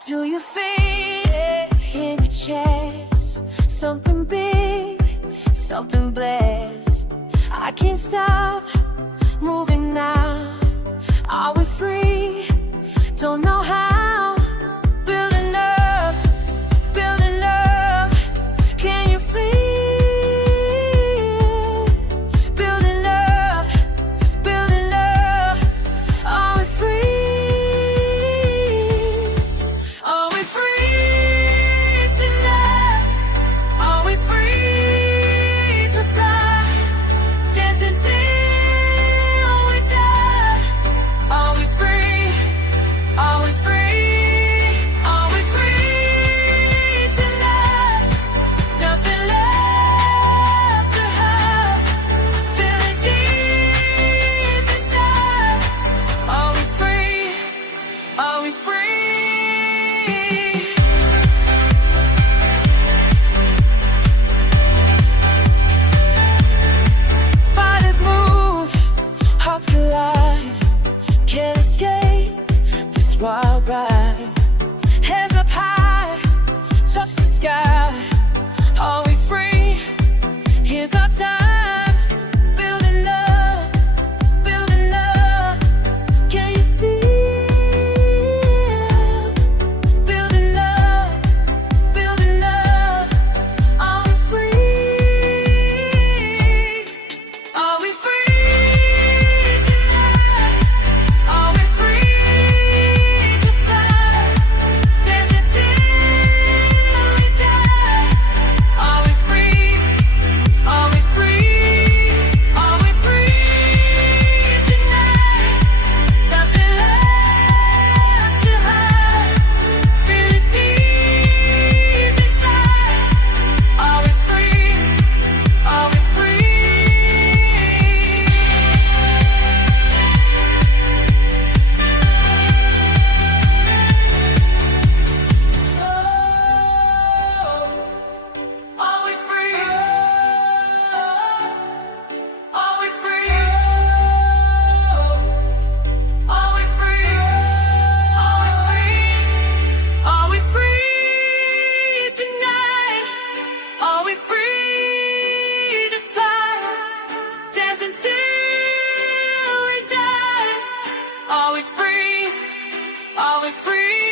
Do you feel it in your chest? Something big, something blessed. I can't stop moving now. Are we free? Don't know how. Building up, building up. Can you feel? Building up, building up. Are we free? Are we free tonight? Are we free to fly? Dancing till we die. Are we free? Are we free? Are we free tonight? Nothing left to hide. Feel it deep inside. Are we free? Are we free? Bodies move, hearts collide. Can't escape this wild ride. Hands up high, touch the sky. Are we free? Here's our time. Building up, building up. Can you feel? Building up, building up. Are we free? Are we free tonight? Are we free to fly? Dancing till we die. Are we free? Are we free? Are we free tonight? Nothing left to hide. Feel it deep inside. Are we free? Are we free? Are we free? Are we free? Are we free? Are we free tonight? Are we free to fly? Dancing till we die. Are we free? Are we free?